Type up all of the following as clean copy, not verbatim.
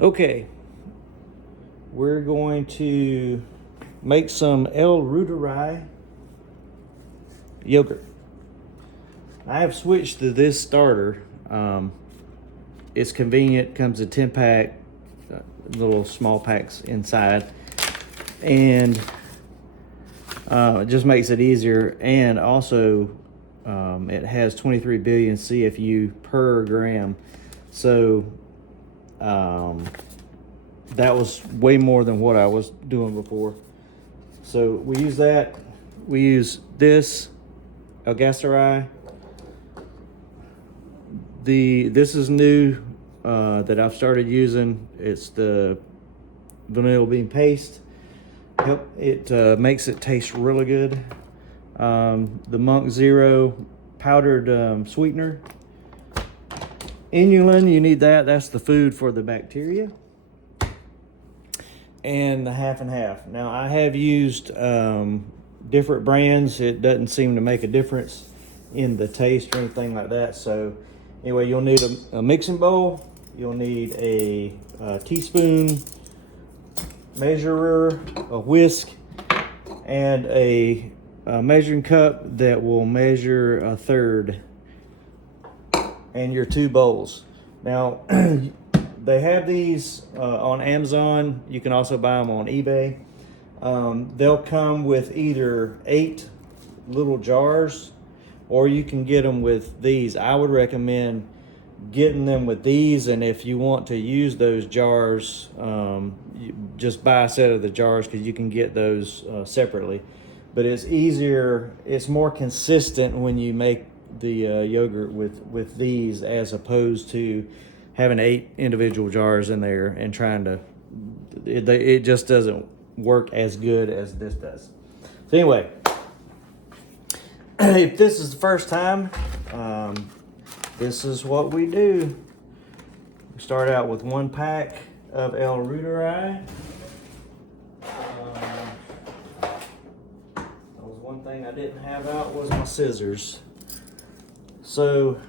Okay, we're going to make some L-Reuteri yogurt. I have switched to this starter. It's convenient, comes in 10-pack, little small packs inside, and it just makes it easier. And also, it has 23 billion CFU per gram. So that was way more than what I was doing before. So we use that. We use this L-Reuteri. This is new that I've started using. It's the vanilla bean paste. It makes it taste really good. The Monk Zero powdered sweetener. Inulin, you need that. That's the food for the bacteria. And the half and half. Now I have used different brands. It doesn't seem to make a difference in the taste or anything like that. So anyway, you'll need a mixing bowl. You'll need a teaspoon measurer, a whisk, and a measuring cup that will measure a third, and your 2 bowls. Now, they have these on Amazon. You can also buy them on eBay. They'll come with either 8 little jars, or you can get them with these. I would recommend getting them with these, and if you want to use those jars, you just buy a set of the jars, because you can get those separately. But it's easier, it's more consistent when you make the yogurt with these, as opposed to having 8 individual jars in there and trying to, it just doesn't work as good as this does. So anyway, if this is the first time, this is what we do. We start out with 1 pack of L-Reuteri. That was one thing I didn't have out, was my scissors. So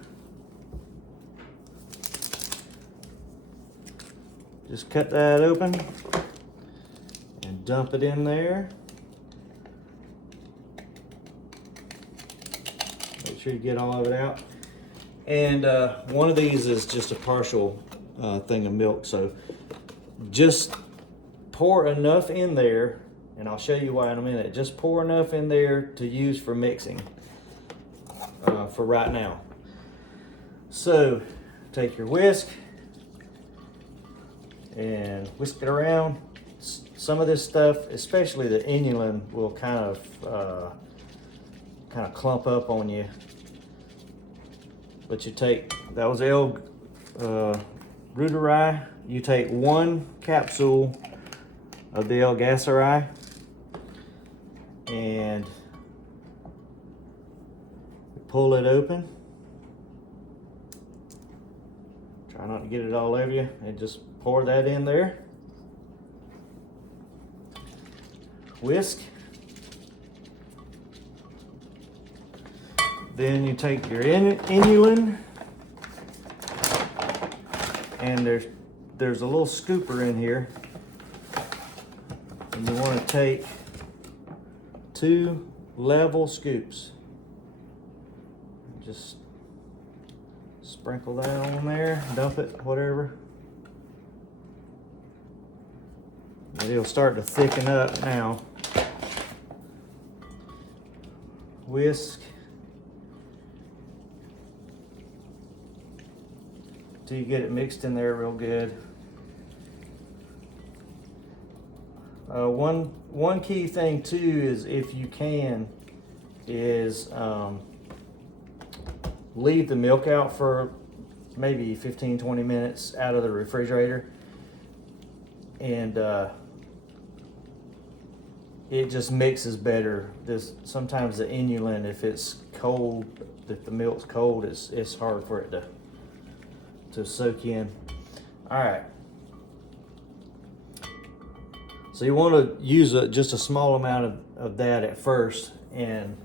just cut that open and dump it in there. Make sure you get all of it out. And one of these is just a partial thing of milk. So just pour enough in there, and I'll show you why in a minute. Just pour enough in there to use for mixing for right now. So take your whisk and whisk it around. Some of this stuff, especially the inulin, will kind of clump up on you. But you take, that was L-Reuteri. You take 1 capsule of the L-Reuteri and pull it open. Try not to get it all over you, and just pour that in there. Whisk. Then you take your inulin, and there's a little scooper in here, and you want to take 2 level scoops. Just sprinkle that on there, dump it, whatever. And it'll start to thicken up now. Whisk till you get it mixed in there real good. One key thing too is, if you can, is leave the milk out for maybe 15-20 minutes out of the refrigerator, and it just mixes better. Sometimes the inulin, if it's cold, if the milk's cold, it's hard for it to soak in. All right. So you want to use just a small amount of that at first, and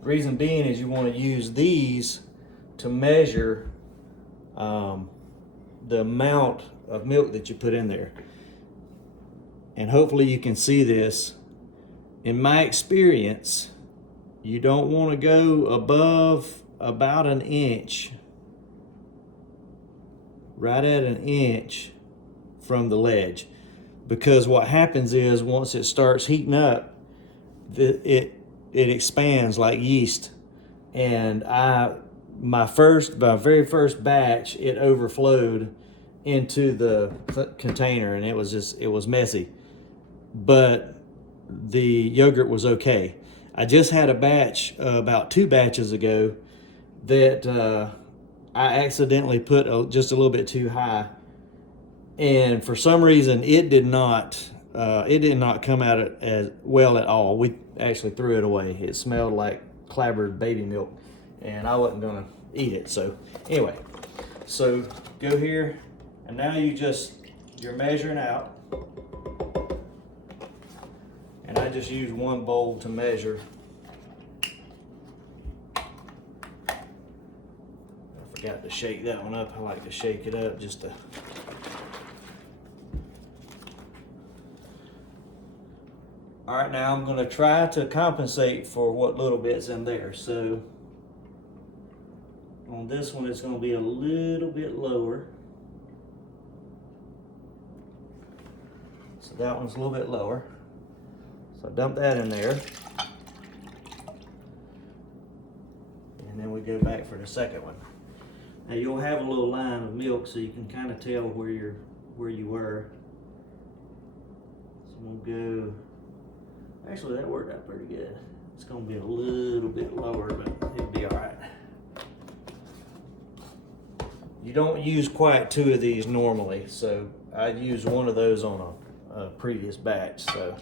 the reason being is you want to use these to measure the amount of milk that you put in there. And hopefully you can see this. In my experience, you don't want to go above about an inch, right at an inch from the ledge. Because what happens is once it starts heating up, it expands like yeast. And my very first batch, it overflowed into the container, and it was messy. But the yogurt was okay. I just had a batch about 2 batches ago that I accidentally put just a little bit too high, and for some reason it did not come out as well at all. We actually threw it away. It smelled like clabbered baby milk, and I wasn't gonna eat it. So anyway, so go here, and now you're measuring out. And I just use 1 bowl to measure. I forgot to shake that one up. I like to shake it up just to. All right, now I'm going to try to compensate for what little bit's in there. So on this one, it's going to be a little bit lower. So that one's a little bit lower. So dump that in there. And then we go back for the second one. Now you'll have a little line of milk so you can kind of tell where you were. So we'll go, actually that worked out pretty good. It's gonna be a little bit lower, but it'll be all right. You don't use quite 2 of these normally, so I used 1 of those on a previous batch. So.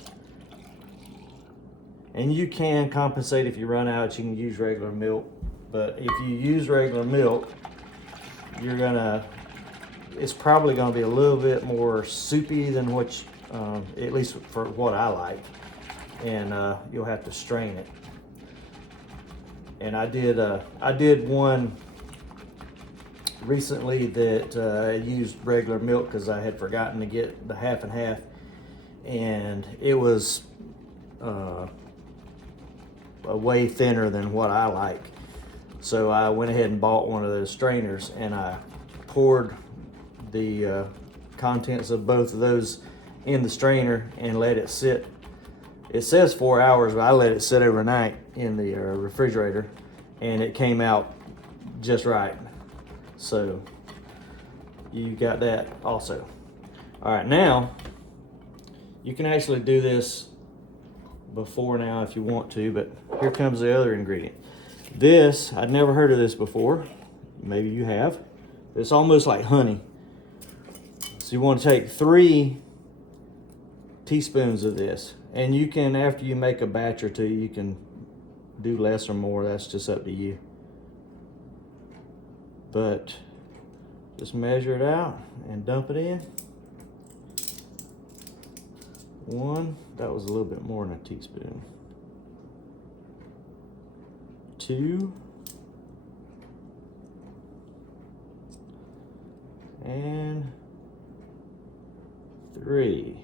And you can compensate if you run out. You can use regular milk, but if you use regular milk, it's probably gonna be a little bit more soupy than at least for what I like, and you'll have to strain it. And I did one recently that I used regular milk because I had forgotten to get the half and half, and it was way thinner than what I like. So I went ahead and bought one of those strainers, and I poured the contents of both of those in the strainer and let it sit. It says 4 hours, but I let it sit overnight in the refrigerator, and it came out just right. So you got that also. All right, now you can actually do this before now if you want to, but here comes the other ingredient. This, I'd never heard of this before. Maybe you have. It's almost like honey. So you want to take 3 teaspoons of this, and you can, after you make a batch or 2, you can do less or more. That's just up to you. But just measure it out and dump it in. 1, that was a little bit more than a teaspoon. 2, and 3.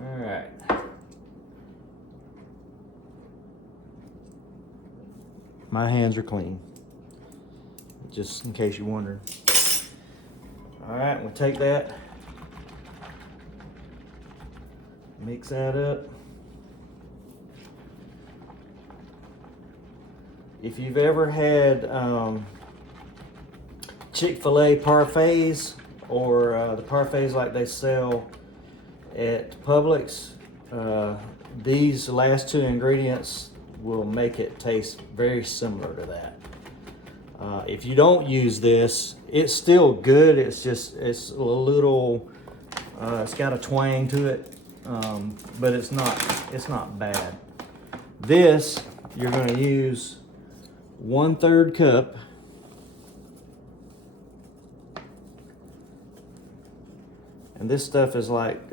All right. My hands are clean, just in case you're wondering. All right, we'll take that, mix that up. If you've ever had Chick-fil-A parfaits, or the parfaits like they sell at Publix, these last 2 ingredients will make it taste very similar to that. If you don't use this, it's still good. It's a little, it's got a twang to it, but it's not bad. This, you're going to use 1/3 cup. And this stuff is like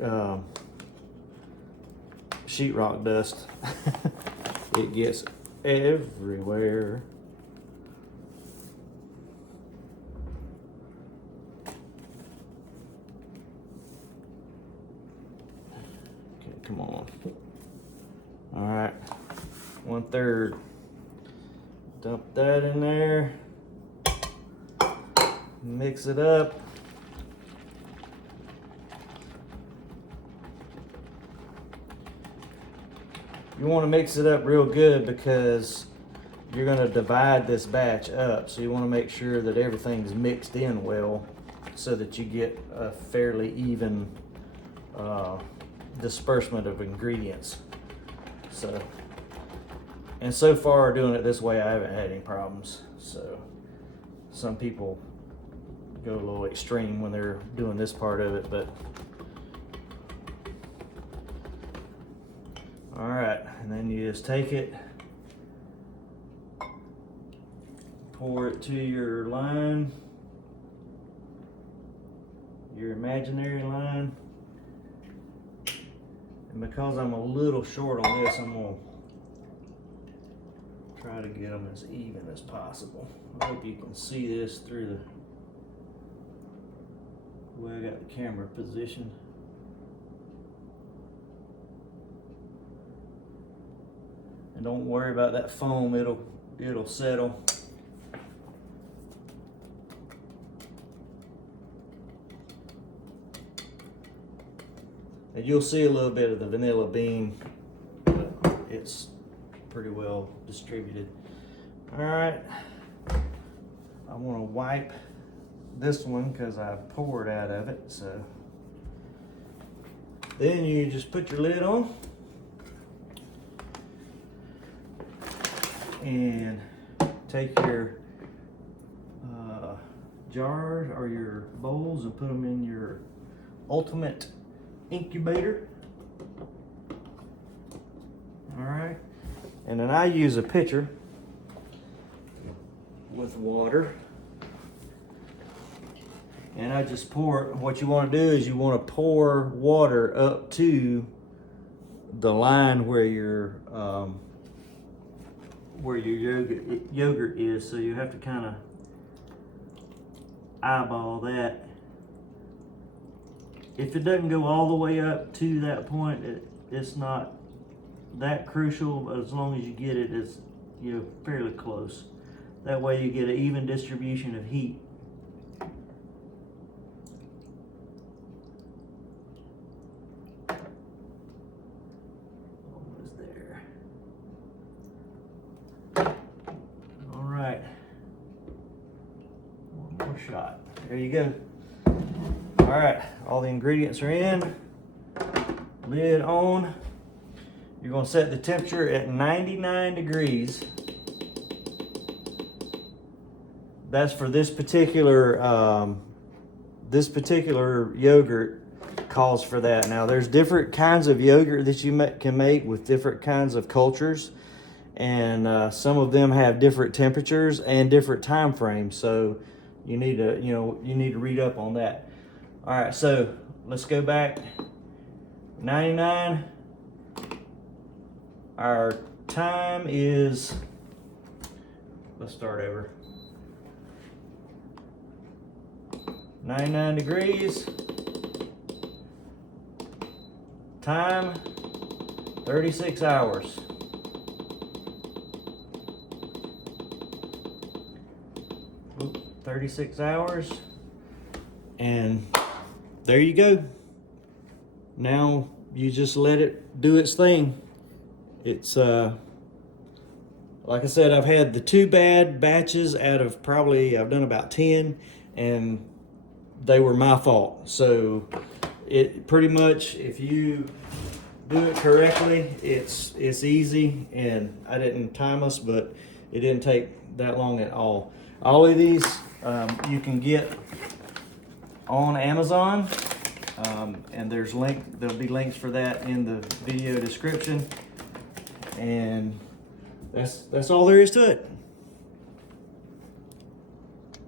sheetrock dust. It gets everywhere. Come on. All right, 1/3. Dump that in there. Mix it up. You want to mix it up real good because you're going to divide this batch up. So you want to make sure that everything's mixed in well so that you get a fairly even disbursement of ingredients. And so far doing it this way, I haven't had any problems. So some people go a little extreme when they're doing this part of it, but all right, and then you just take it, pour it to your line, your imaginary line. And because I'm a little short on this, I'm gonna try to get them as even as possible. I hope you can see this through the way I got the camera positioned. And don't worry about that foam, it'll settle. And you'll see a little bit of the vanilla bean, but it's pretty well distributed. All right, I want to wipe this one because I poured out of it. So then you just put your lid on and take your jars or your bowls and put them in your ultimate incubator. All right, and then I use a pitcher with water, and I just pour it. What you want to do is you want to pour water up to the line where your yogurt is. So you have to kind of eyeball that. If it doesn't go all the way up to that point, it's not that crucial, but as long as you get it, it's fairly close. That way you get an even distribution of heat. Almost there. All right. One more shot. There you go. All right, all the ingredients are in. Lid on. You're going to set the temperature at 99 degrees. That's for this particular yogurt calls for that. Now there's different kinds of yogurt that you can make with different kinds of cultures, and some of them have different temperatures and different time frames. So you need to read up on that. All right, so let's go back. 99. Our time is, let's start over. 99 degrees. Time, 36 hours. Oop, 36 hours. And there you go. Now you just let it do its thing. It's like I said, I've had the 2 bad batches out of probably, I've done about 10, and they were my fault. So it pretty much, if you do it correctly, it's easy. And I didn't time us, but it didn't take that long at all. All of these you can get on Amazon, and there'll be links for that in the video description. And that's all there is to it.